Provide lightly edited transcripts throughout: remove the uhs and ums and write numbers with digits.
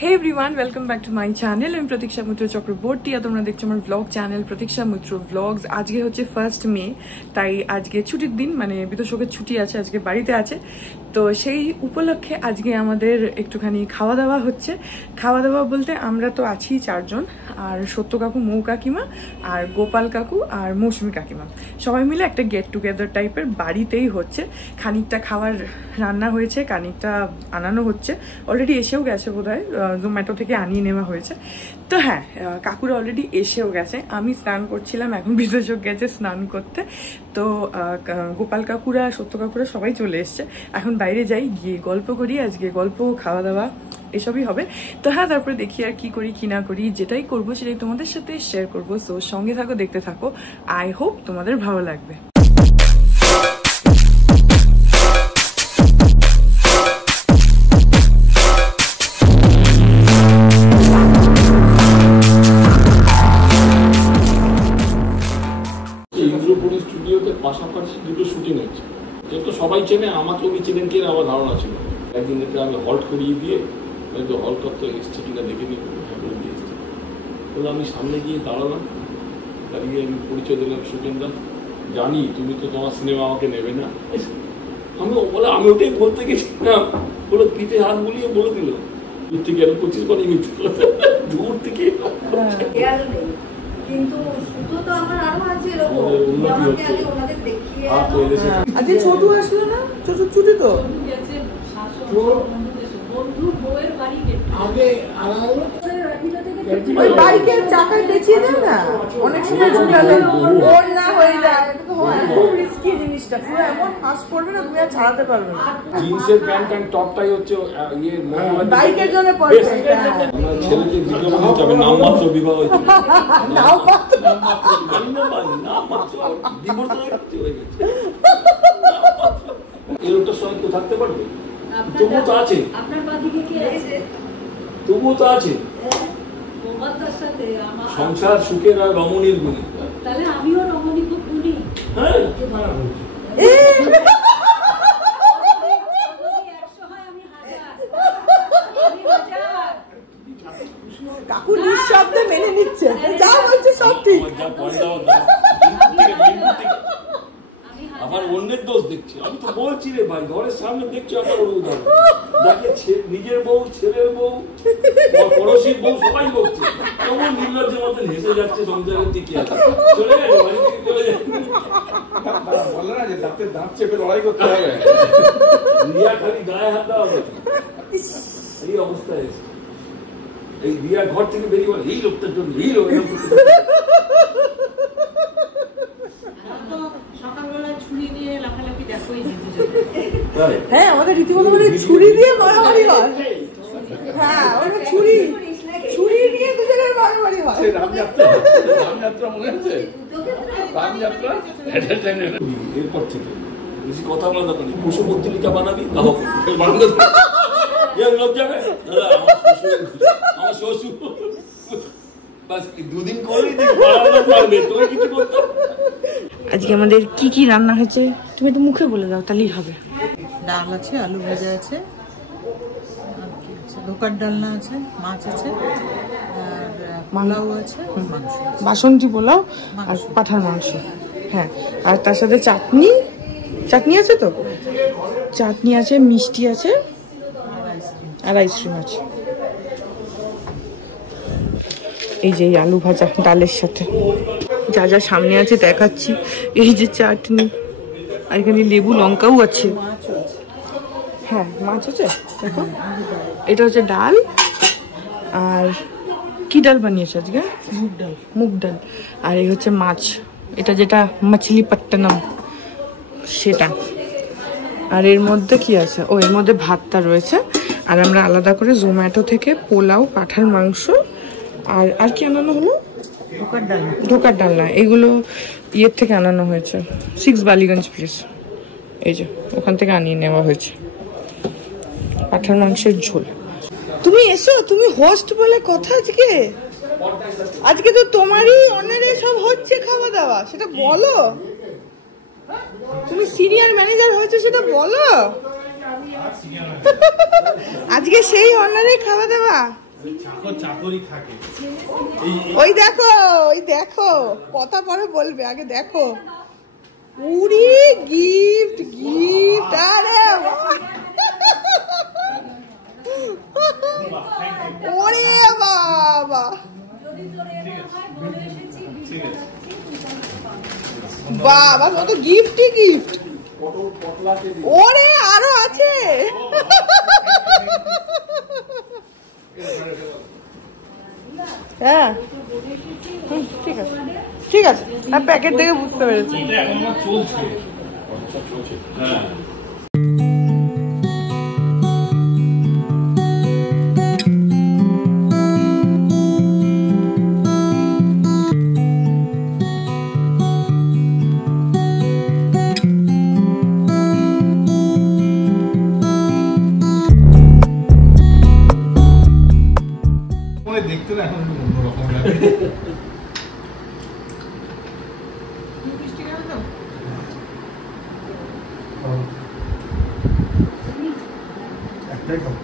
Hey everyone, welcome back to my channel. I'm Pratiksha Mitra Chakraborty. তোমরা দেখছো আমার vlog channel Pratiksha Mitra Vlogs. আজকে হচ্ছে 1st মে, তাই আজকে ছুটির দিন, মানে বিতোষকের ছুটি আছে, আজকে বাড়িতে আছে। তো সেই উপলক্ষে আজকে আমাদের একটুখানি খাওয়া দাওয়া হচ্ছে। খাওয়া দাওয়া বলতে আমরা তো আছি 4 জন, আর সত্য কাকু, মৌ কাকিমা, আর গোপাল কাকু, আর মৌসুমী কাকিমা, সবাই মিলে একটা গেট টুগেদার টাইপের বাড়িতেই হচ্ছে। খানিকটা খাবার রান্না হয়েছে, খানিকটা আনানো হচ্ছে, অলরেডি এসেও গেছে বোধহয়, জোম্যাটো থেকে আনিয়ে নেওয়া হয়েছে। তো হ্যাঁ, কাকুরা অলরেডি এসেও গেছে। আমি স্নান করছিলাম, এখন বিতোষক গেছে স্নান করতে। তো গোপাল কাকুরা, সত্য কাকুরা সবাই চলে এসছে। এখন বাইরে যাই, গিয়ে গল্প করি। আজকে গল্প, খাওয়া দাওয়া এসবই হবে। তো হ্যাঁ, তারপরে দেখি আর কি করি কি না করি, যেটাই করবো সেটাই তোমাদের সাথে শেয়ার করবো। সো সঙ্গে থাকো, দেখতে থাকো। আই হোপ তোমাদের ভালো লাগবে। পাশাপাশি দুটো শুটিং হচ্ছে, যেহেতু সবাই চেনে, আমাকেও কি চেনেন কিনা আমার ধারণা ছিল। একদিন এটা আমি হল্ট করিয়ে দিয়ে হয়তো হল করতে এসছে কিনা দেখে নিই, হ্যাঁ বলে দিয়ে এসছে। তাহলে আমি সামনে গিয়ে দাঁড়ালাম, দাঁড়িয়ে আমি পরিচয় দিলাম, সুকেন্দা জানি তুমি তো তোমার সিনেমা আমাকে নেবে না। আমি বলে আমি ওটাই বলতে গেছিলাম, বলে পিঠে হাত বুলিয়ে বলে দিল দূর থেকে 25 বারে মিথ্যে দূর থেকে। কিন্তু শুধু তো আমার আরো আছে এরকম, আমাকে আগে ওনাদের দেখিয়ে আজকে ছোট আসলো না, ছোট ছুটি তো গেছে বন্ধু বউয়ের বাড়ি আগে আলাদা ওই বাইকের চাকায় পেঁচিয়ে দেয় না, অনেক সময় ঝুলালে ওর না হয়ে যায়। খুব রিস্কি জিনিসটা, পুরো এমন ফাঁস পড়বে না, তুমি আর ছাড়াতে পারবে না। জিন্সের প্যান্ট অ্যান্ড টপটাই হচ্ছে ইয়ে বাইকের জন্য পড়বে। ছেলেকে বিজ্ঞাপন দিতে হবে, নামমাত্র বিবাহ হয়েছে, এই লোকটার সঙ্গে কেউ থাকতে পারবে? তবুও তো আছে, তবুও তো আছে সংসার সুখের আর রমণীর গুণী। তাহলে আমিও রমণী খুব গুণী। হ্যাঁ, কাকু নিঃশব্দে মেনে নিচ্ছে, যা বলছে সব ঠিক। আবার অন্যের দোষ দেখছি, আমি তো বলছি রে ভাই, ঘরের সামনে দেখছি আমার উদাহরণ, যাকে নিজের বউ, ছেলের বউ, পড়োশির বউ সবাই বলছে, তবুও নির্লজ্জের মতন হেসে যাচ্ছে, সংসারের টিকে আছে। চলে গেল, বাড়ি থেকে চলে যায়, বলে না যে দাঁতের দাঁত চেপে লড়াই করতে হবে, রিয়া খালি গায়ে হাত দেওয়া হবে। এই অবস্থায় এসে এই রিয়া ঘর থেকে বেরিয়ে বলে এই লোকটার জন্য, এই লোক হ্যাঁ, আমাদের রীতিমতো মানে ছুরি দিয়ে মারামারি হয়। হ্যাঁ, ওটা ছুরি নিয়ে দুজনের মারামারি হয়। রামযাত্রা মনে আছে? রামযাত্রা এরপর থেকে বেশি কথা বলা দরকার নেই, পশু পত্রিকা বানাবি তাও লোক যাবে, আমার শ্বশুর দুদিন করে কিছু করতাম। আজকে আমাদের কি কি রান্না হয়েছে তুমি একটু মুখে বলে দাও, তাহলেই হবে। ডাল আছে, আলু ভাজা আছে, আর কি আছে, ধোকার ডালনা আছে, মাছ আছে, আর পোলাও আছে, মাংস, বাসন্তী পোলাও আর পাঠার মাংস। হ্যাঁ, আর তার সাথে চাটনি আছে, তো চাটনি আছে, মিষ্টি আছে, আর আইসক্রিম আছে। এই যে আলু ভাজা ডালের সাথে যা যা সামনে আছে দেখাচ্ছি। এই যে চাটনি, আর এখানে লেবু লঙ্কাও আছে। হ্যাঁ, মাছ আছে দেখো। এটা হচ্ছে ডাল, আর কি ডাল বানিয়েছে আজকে? মুগ ডাল। আর এই হচ্ছে মাছ, এটা যেটা মাছলিপট্টনম সেটা। আর এর মধ্যে কি আছে? ও, এর মধ্যে ভাতটা রয়েছে। আর আমরা আলাদা করে জোম্যাটো থেকে পোলাও, পাঠার মাংস, আর কি আনানো হলো? ঢোকার ডালনা। এগুলো ইয়ের থেকে আনানো হয়েছে, 6 বালিগঞ্জ প্লেস, এই যে ওখান থেকে আনিয়ে নেওয়া হয়েছে। পাঠার মাংসের ঝোল। তুমি এসো, তুমি হোস্ট বলে কথা। আজকে তো তোমারই অনারে সব হচ্ছে খাওয়া দাওয়া, সেটা বলো। তুমি সিনিয়র ম্যানেজার হয়েছে, সেটা বলো। আজকে সেই অনারে খাওয়া দাওয়া। চাকরি থাকে। ওই দেখো কথা পরে বলবে, আগে দেখো। উড়ি গিফট আরে ওরে বাবা, বাবা কত গিফটই গিফট। ওরে আরো আছে। হ্যাঁ ঠিক আছে আর প্যাকেট দেখে বুঝতে পেরেছি। চলছে। হ্যাঁ দেখতে না এখন অন্যরকম লাগে। একটাই খাবো।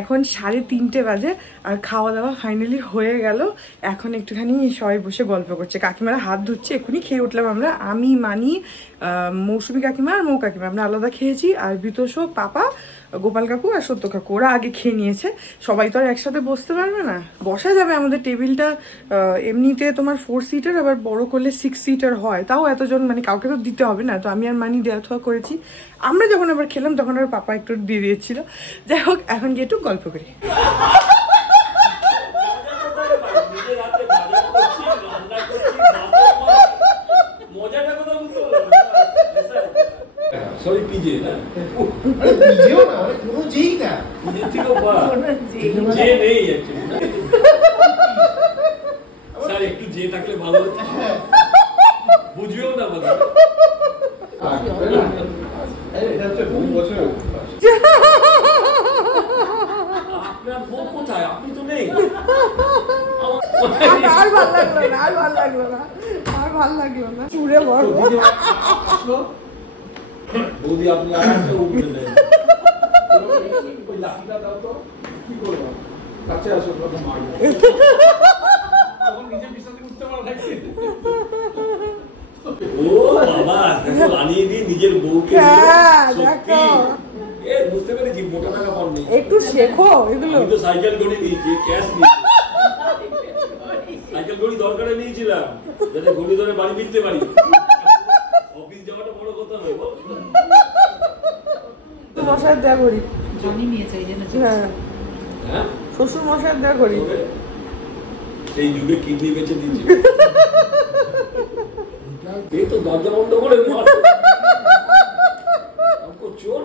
এখন 3:30 বাজে আর খাওয়া দাওয়া ফাইনালি হয়ে গেল। এখন একটুখানি সবাই বসে গল্প করছে, কাকিমারা হাত ধুচ্ছে, এক্ষুনি খেয়ে উঠলাম আমরা। আমি, মানি, মৌসুমী কাকিমা আর মৌ কাকিমা আমরা আলাদা খেয়েছি। আর বিতোষক, পাপা, গোপাল কাকু আর সত্য কাকু ওরা আগে খেয়ে নিয়েছে। সবাই তো আর একসাথে বসতে পারবে না, বসা যাবে। আমাদের টেবিলটা এমনিতে তোমার 4 সিটার, আবার বড় করলে 6 সিটার হয়, তাও এতজন মানে কাউকে তো দিতে হবে না। তো আমি আর মানি দেওয়া থোয়া করেছি। আমরা যখন আবার খেলাম তখন আর পাপা একটু দিয়ে দিয়েছিল। যাই হোক, এখন গিয়ে একটু গল্প করি। সরি পিজে না, পিজেও না, মানে কোনো যেই না, পিজে থেকেও বা যে নেই অ্যাকচুয়ালি। স্যার একটু যে থাকলে ভালো হতো, বুঝবেও না বোধ হয়। এটা হচ্ছে বহু বছরের আপনার বউ কোথায়? আপনি তো নেই। আর ভাল লাগলো না চুড়ে বড় বৌদি আপনি আরেকটা উঠে নেন। ওই লাঠিটা দাও তো, কি করবো? কাছে আসো, কথা মারবো। তখন নিজে বিছানাতে উঠতে পারো নাকি? ও বাবা, দেখো আনিয়ে দিয়ে নিজের বউকে। দেখো বুঝতে পেরেছি, মোটা টাকা পান নেই, একটু শেখো এগুলো। আমি তো সাইকেল গড়ি নিয়েছি, ক্যাশ নিয়েছি। সাইকেল গড়ি দরকারে নিয়েছিলাম যাতে গড়ি ধরে বাড়ি ফিরতে পারি। অফিস যাওয়াটা বড় কথা নয়। মশার দেয়া করি, জনি নিয়েছে এই জন্য। হ্যাঁ শ্বশুর মশার দেয়া করি। সেই যুগে কিডনি বেঁচে দিয়েছে। এই তো দরজা বন্ধ করে চোর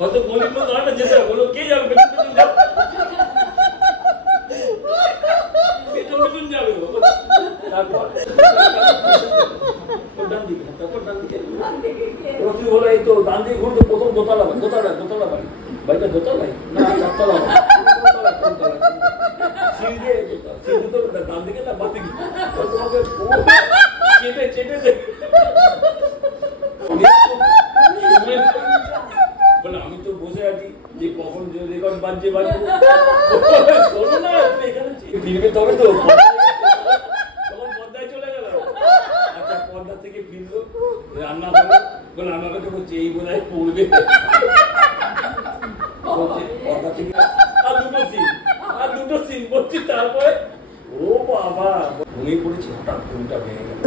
হয়তো গরিব লোক হয় না, যেতে বলো কে যাবে, পেছন যাবে। তারপর ডান দিকে, তারপর ডান দিকে তুমি বলো এই তো ডান দিকে ঘুরতে প্রথম দোতলা বাড়ি, বাড়িটা দোতলায় না চারতলা, সিঁড়ি তো ডান দিকে না বাঁ দিকে, তোমাকে চেপে চেপে বলে আমি তো বসে আছি যে কখন রেকর্ড বাজছে শোনো না, এখানে ফিরবে তবে তো। তখন পর্দায় চলে গেল। আচ্ছা পর্দা থেকে ফিরলো, রান্না হলো, বলে আমার কাছে বলছে এই বোধ হয় পড়বে। পর্দা থেকে আর দুটো সিন বলছি। তারপরে ও বাবা ঘুমিয়ে পড়েছি, হঠাৎ ঘুমটা ভেঙে গেল।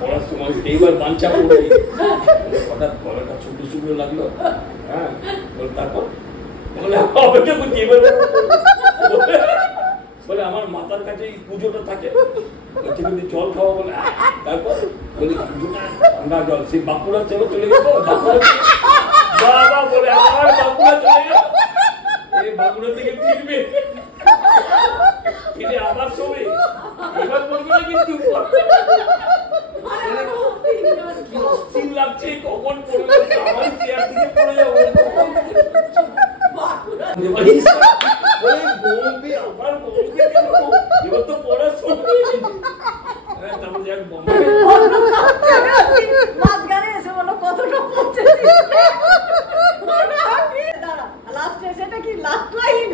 পড়ার সময় এইবার বাঞ্চা পড়ে হঠাৎ গলাটা ছোট ছোট সুন্দর লাগলো। হ্যাঁ বলে তারপর বলে আমাকে বুঝিয়ে বলে আমার মাথার কাছে পুজোটা থাকে, জল খাওয়া বলে। তারপর বলি পুজোটা ঠান্ডা জল, সেই বাঁকুড়া চলে গেল। বাবা বলে আমার বাঁকুড়া চলে গেল, এই বাঁকুড়া থেকে ফিরবে, ফিরে আবার শোবে, এবার বলবে না কিন্তু কি অস্থির লাগছে, কখন পড়বে আমার চেয়ার থেকে পড়ে যাবো। এবার তো পড়ার সময় মাঝখানে এসে বলো কতটা পড়ছে, লাস্ট সেটা কি লাস্ট লাইন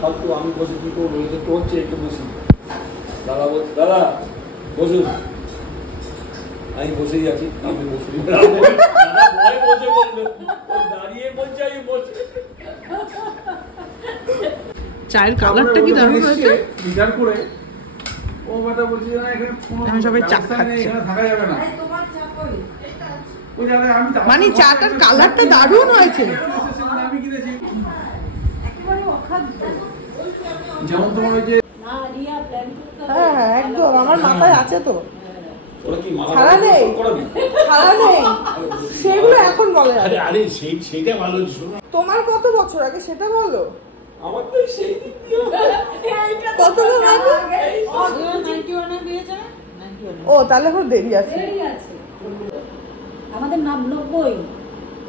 ফালতু আমি বসে কি করবো, এটা তো হচ্ছে একটু বসি। দাদা বলছে দাদা বসুন, আমি বসেই আছি, আমি বসুন। বসে বলবে দাঁড়িয়ে বলছে আমি বসে। চায়ের কালারটা কি দারুণ হয়েছে। বিচার করে ও কথা বলছি না এখানে আমি সবাই চা খাচ্ছি। এখানে থাকা যাবে না। তোমার চা কই? ওই জায়গায় আমি মানে চাটার কালারটা দারুণ হয়েছে। আমি কিনেছি একেবারে অখাদ্য। যেমন তোমার ওই যে না রিয়া প্ল্যান করতে হবে। হ্যাঁ হ্যাঁ একদম আমার মাথায় আছে তো, ওরা কি ছাড়া নেই ছাড়া নেই, সেগুলো এখন বলে যাবে। আরে সেইটা ভালো শোনো। তোমার কত বছর আগে সেটা বলো। আমার তো সেই দিক কত বছর আগে? 91 বিয়ে যায় 91। ও তাহলে এখন দেরি আছে। দেরি আছে। আমাদের 90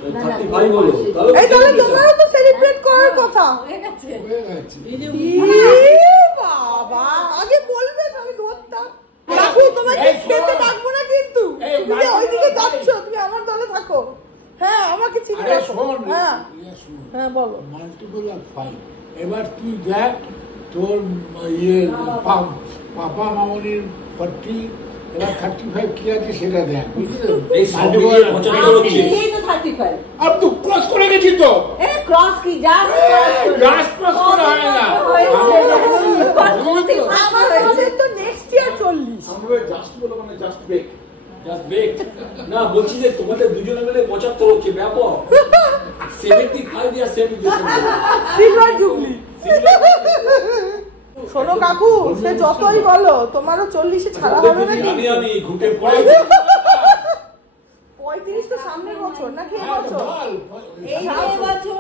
35 বলো। এই তাহলে তোমারও তো সেলিব্রেট করার কথা। হয়ে গেছে। বাবা আগে বলবে আমি ধরতাম। কাকু তোমাকে খেতে ডাকবো না কিন্তু, তুমি যে ওইদিকে যাচ্ছ তুমি আমার দলে থাকো। হ্যাঁ আমাকে চিনে রাখো। হ্যাঁ হ্যাঁ বলো। মাল্টিপল অফ 5 এবার তুই দেখ তোর ইয়ে পাপা মামনির 40 এবার 35 কি আছে সেটা দেখ, বুঝলি? এই সবগুলো 75 হচ্ছে। এই তো 35 আর তুই ক্রস করে গেছি তো। এ ক্রস কি জাস্ট লাস্ট ক্রস করা হয় না। আমাদের তো নেক্সট ইয়ার 40। আমরা জাস্ট বলো মানে জাস্ট ব্রেক। জাস্ট ব্রেক না, বলছি যে তোমাদের দুজনে মিলে 75 হচ্ছে ব্যাপক। 75 ইয়ার 70 সিলভার জুবলি। শোনো কাকু সে যতই বলো তোমারও 40-এ ছাড়া হবে না কিন্তু। আমি ঘুটে পড়ে 35 তো সামনের বছর নাকি এই বছর? এই বছর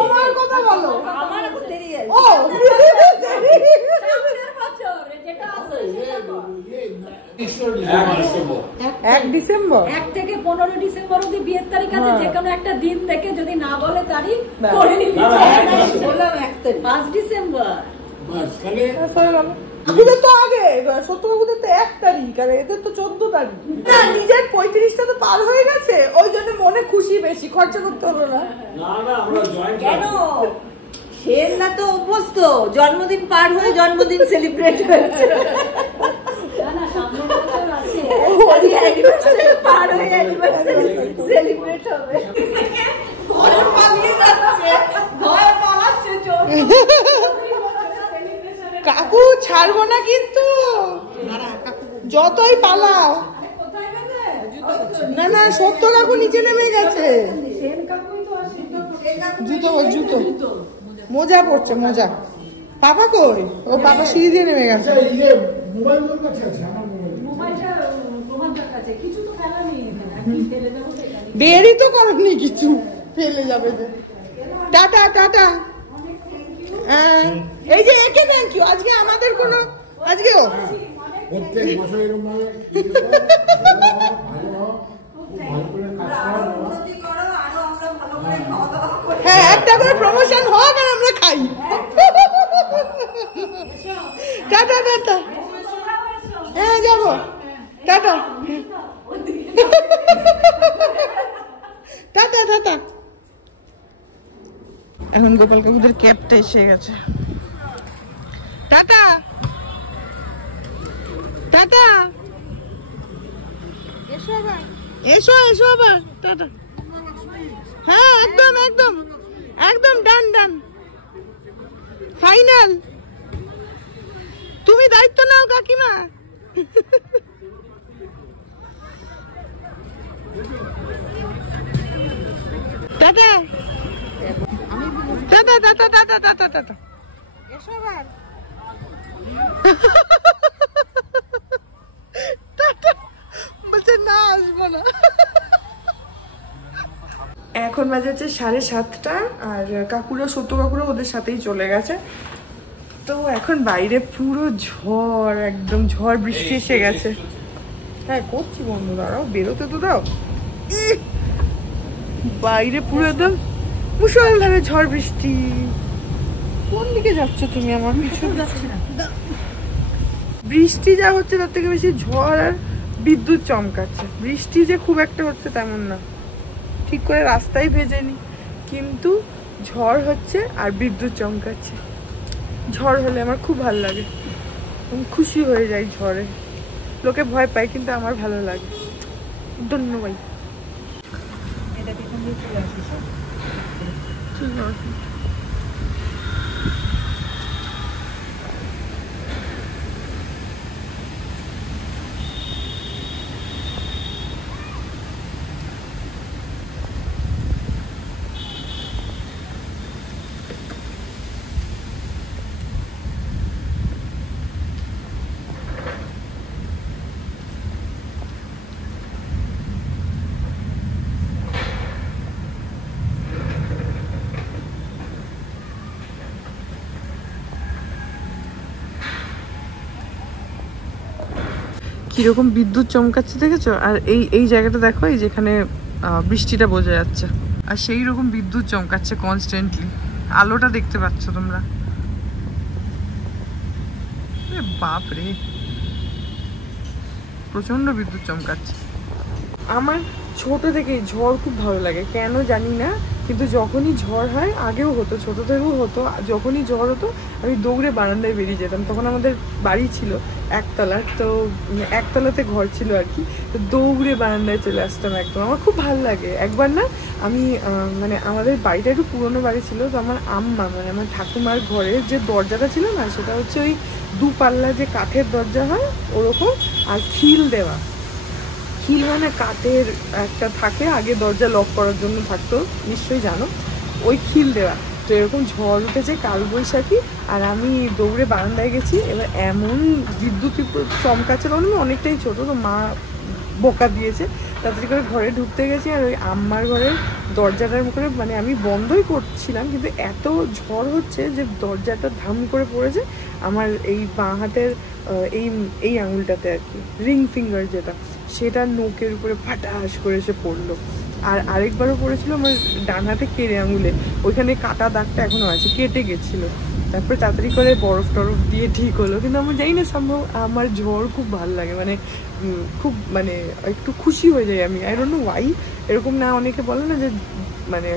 তোমার কথা বলো। আমার এখন দেরি আছে। ও সামনের বছর যেটা আছে সেটা বল। 1 ডিসেম্বর 1 থেকে 15 ডিসেম্বর অবধি বিয়ের তারিখ আছে, হ্যাঁ। যে কোনো একটা দিন দেখে যদি না বলে তারিখ না। করে নিতে না, চাই। না, এক বললাম 1 তারিখ 5 ডিসেম্বর। বাস তাহলে কাকুদের তো আগে সত্য কাকুদের তো 1 তারিখ আর এদের তো 14 তারিখ। না নিজের 35টা তো পার হয়ে গেছে, ওই জন্য মনে খুশি, বেশি খরচা করতে হলো না। না আমরা জয়েন্ট কেন সেনরা তো অভ্যস্ত, জন্মদিন পার হয়ে জন্মদিন সেলিব্রেট হয়েছে। না না সামনের বছর আছে, ওই অ্যানিভার্সারি পার হয়ে অ্যানিভার্সারি সেলিব্রেট হবে। ভয় পালিয়ে যাচ্ছে, ভয় পালাচ্ছে চোখ। কাকু ছাড়বো না কিন্তু, যতই পালাও। কোথায় গেলে? না না সত্য কাকু নিচে নেমে গেছে। সেন কাকুই তো আসে। জুতো মোজা পড়ছে, মোজা। পাপা কই? ও পাপা সিঁড়ি দিয়ে নেমে গেছে। ইয়ে মোবাইল তোর কাছে আছে, আমার মোবাইল মোবাইলটা তোমার কাছে কিছু তো ফেলা নেই এখানে, কি ফেলে দেবো সেখানে। বেরই তো করেননি কিছু, ফেলে যাবে যে। Tata tata. এই যে একে থ্যাংক ইউ। আজকে আমাদের কোনো আজকেও প্রত্যেক বছর এরকম ভাবে ভালো করে কাজ করা। হ্যাঁ একটা করে প্রমোশন হোক আর আমরা খাই। Tata tata. হ্যাঁ যাবো, টাটা টাটা টাটা। এখন গোপাল কাকুদের ক্যাবটা এসে গেছে। Tata tata. এসো এসো আবার। টাটা। হ্যাঁ একদম একদম একদম ডান ডান ফাইনাল। তুমি দায়িত্ব নাও কাকিমা। Tata tata tata tata tata tata এসো আবার। বলছে না আসবো না। এখন বাজে হচ্ছে 7:30 আর কাকুরা সত্য কাকুরা ওদের সাথেই চলে গেছে। তো এখন বাইরে পুরো ঝড়, একদম ঝড় বৃষ্টি এসে গেছে। হ্যাঁ করছি বন্ধু, দাঁড়াও বেরোতে তো দাও। বাইরে পুরো একদম মুষলধারে ঝড় বৃষ্টি। কোন দিকে যাচ্ছ তুমি? আমার পিছু যাচ্ছি না। বৃষ্টি যা হচ্ছে তার থেকে বেশি ঝড় আর বিদ্যুৎ চমকাচ্ছে। বৃষ্টি যে খুব একটা হচ্ছে তেমন না, ঠিক করে রাস্তায় ভেজেনি, কিন্তু ঝড় হচ্ছে আর বিদ্যুৎ চমকাচ্ছে। ঝড় হলে আমার খুব ভালো লাগে, আমি খুশি হয়ে যাই ঝড়ে। লোকে ভয় পায় কিন্তু আমার ভালো লাগে। ধন্যবাদ। এটা পিছন দিয়ে চলে আসিস। ঠিক আছে। কিরকম বিদ্যুৎ চমকাচ্ছে দেখেছো? আর এই জায়গাটা দেখো, এই যেখানে বৃষ্টিটা বোঝা যাচ্ছে, আর সেই রকম বিদ্যুৎ চমকাচ্ছে কনস্ট্যান্টলি। আলোটা দেখতে পাচ্ছ তোমরা? বাপ রে, প্রচন্ড বিদ্যুৎ চমকাচ্ছে। আমার ছোট থেকেই ঝড় খুব ভালো লাগে, কেন জানি না, কিন্তু যখনই ঝড় হয়, আগেও হতো, ছোট থেকেও হতো, যখনই ঝড় হতো আমি দৌড়ে বারান্দায় বেরিয়ে যেতাম। তখন আমাদের বাড়ি ছিল একতলার, তো একতলাতে ঘর ছিল আর কি, তো দৌড়ে বারান্দায় চলে আসতাম একদম। আমার খুব ভালো লাগে। একবার না আমি মানে আমাদের বাড়িটা একটু পুরোনো বাড়ি ছিল, তো আমার আম্মা মানে আমার ঠাকুমার ঘরের যে দরজাটা ছিল না, সেটা হচ্ছে ওই 2 পাল্লা যে কাঠের দরজা হয় ওরকম, আর খিল দেওয়া। খিল মানে কাঠের একটা থাকে, আগে দরজা লক করার জন্য থাকতো, নিশ্চয়ই জানো, ওই খিল দেওয়া। তো এরকম ঝড় উঠেছে, কালবৈশাখী, আর আমি দৌড়ে বারান্দায় গেছি। এবার এমন বিদ্যুৎ চমকাচ্ছে, তখন আমি অনেকটাই ছোটো, তো মা বকা দিয়েছে, তাড়াতাড়ি করে ঘরে ঢুকতে গেছি, আর ওই আম্মার ঘরের দরজাটার মুখে মানে আমি বন্ধই করছিলাম, কিন্তু এত ঝড় হচ্ছে যে দরজাটা ধাম করে পড়েছে আমার এই বাঁ হাতের এই আঙুলটাতে আর কি, রিং ফিঙ্গার যেটা, সেটা নোকের উপরে ফাটাস করে এসে পড়লো। আর আরেকবারও পড়েছিল আমার ডান হাতে কেড়ে আঙুলে, ওইখানে কাটা দাগটা এখনো আছে, কেটে গেছিলো। তারপরে তাড়াতাড়ি করে বরফ টরফ দিয়ে ঠিক হলো। কিন্তু আমার জানি না, সম্ভব আমার ঝড় খুব ভালো লাগে, মানে খুব মানে একটু খুশি হয়ে যাই আমি, আই ডোন্ট নো ওয়াই। এরকম না, অনেকে বলে না যে মানে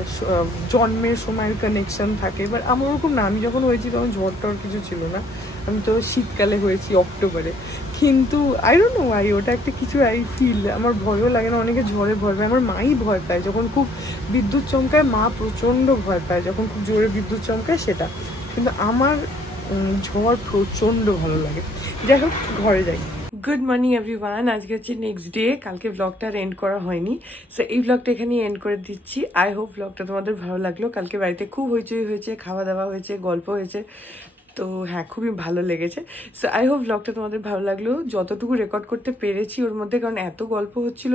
জন্মের সময়ের কানেকশন থাকে, এবার আমার ওরকম না। আমি যখন হয়েছি তখন ঝড় টর কিছু ছিল না, আমি তো শীতকালে হয়েছি, অক্টোবরে। কিন্তু আই ডোন্ট নো ওয়াই, ওটা একটা কিছু আই ফিল। আমার ভয়ও লাগে না, অনেকে ঝড়ে ভয় পায়, আমার মাই ভয় পায় যখন খুব বিদ্যুৎ চমকায়, মা প্রচণ্ড ভয় পায় যখন খুব জোরে বিদ্যুৎ চমকায় সেটা। কিন্তু আমার ঝড় প্রচণ্ড ভালো লাগে। যাই হোক, ঘরে যাই। গুড মর্নিং এভরিওয়ান, আজকে হচ্ছে নেক্সট ডে, কালকে ব্লগটা আর এন্ড করা হয়নি, সো এই ব্লগটা এখানেই এন্ড করে দিচ্ছি। আই হোপ ব্লগটা তোমাদের ভালো লাগলো। কালকে বাড়িতে খুব হইচই হয়েছে, খাওয়া দাওয়া হয়েছে, গল্প হয়েছে, তো হ্যাঁ খুবই ভালো লেগেছে। সো আই হোপ ব্লগটা তোমাদের ভালো লাগলো। যতটুকু রেকর্ড করতে পেরেছি ওর মধ্যে, কারণ এত গল্প হচ্ছিল,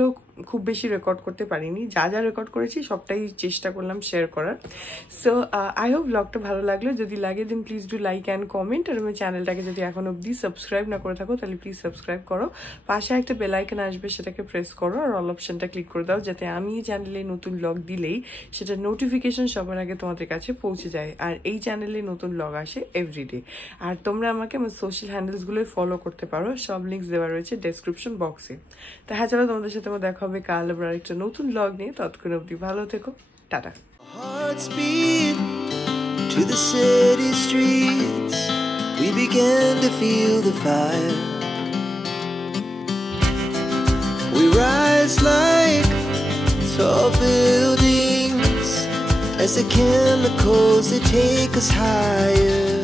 খুব বেশি রেকর্ড করতে পারিনি, যা যা রেকর্ড করেছি সবটাই চেষ্টা করলাম শেয়ার করার। সো আই হোপ ব্লগটা ভালো লাগলো। যদি লাগে দেন please do like and comment, আর আমার চ্যানেলটাকে যদি এখন অবধি সাবস্ক্রাইব না করে থাকো তাহলে প্লিজ সাবস্ক্রাইব করো। পাশে একটা বেল আইকন আসবে, সেটাকে প্রেস করো, আর অল অপশনটা ক্লিক করে দাও, যাতে আমি এই চ্যানেলে নতুন ব্লগ দিলেই সেটা নোটিফিকেশন সবার আগে তোমাদের কাছে পৌঁছে যায়। আর এই চ্যানেলে নতুন ব্লগ আসে এভরিডে। আর তোমরা আমাকে আমার সোশ্যাল হ্যান্ডেলসগুলোই ফলো করতে পারো, সব লিঙ্কস দেওয়া রয়েছে ডেসক্রিপশন বক্সে। তো হ্যাঁ, চলো তোমাদের সাথে আমার দেখা হবে কাল আবার একটা নতুন ব্লগ নিয়ে। ততক্ষণ অবধি ভালো থেকো, tata. Hearts beat to the city streets. We began to feel the fire. We rise like tall buildings as the chemicals they take us higher.